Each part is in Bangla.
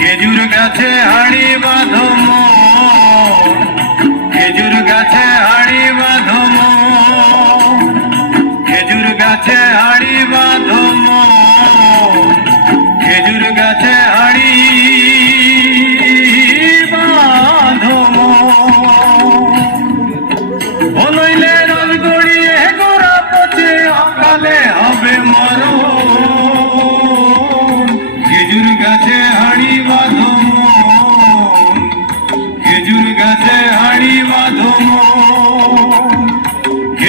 খেজুর গাছে হাড়ি বাঁধম খেজুর গাছে হাড়ি বাঁধম খেজুর গাছে হাড়ি বাঁধম খেজুর গাছে হাড়ি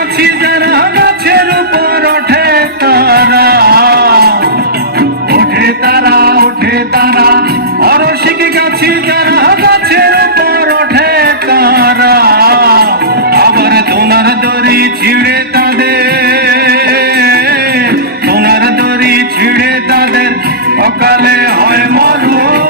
গাছি যারা গাছের উপর ওঠে তারা। ওঠে তারা ওঠে তারা। অরসিক গাছি যারা গাছের উপর ওঠে তারা। আবার তোমার দড়ি ছিঁড়ে তাদের। তোমার দড়ি ছিঁড়ে তাদের। অকালে হয় মরণ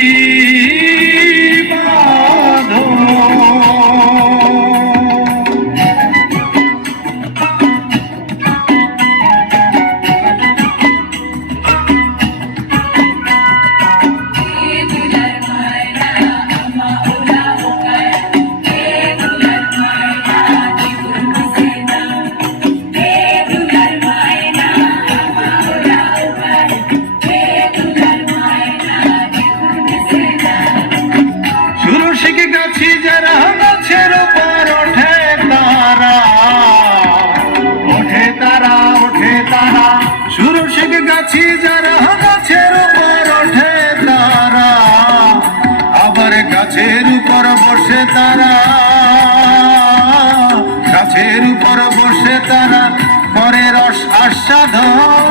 গাছের উপর ওঠে তারা। ওঠে তারা ওঠে তারা। সুরসিক গাছি যারা গাছের উপর ওঠে তারা। আবার গাছের উপর বসে তারা। গাছের উপর বসে তারা। করে রস আস্বাদন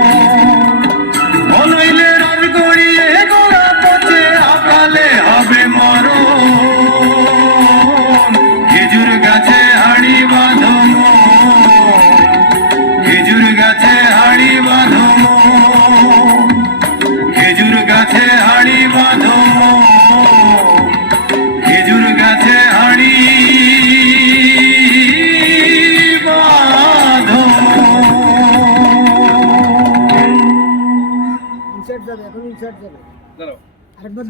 যাবে এখন ইনসার্ট যাবে আরেকবার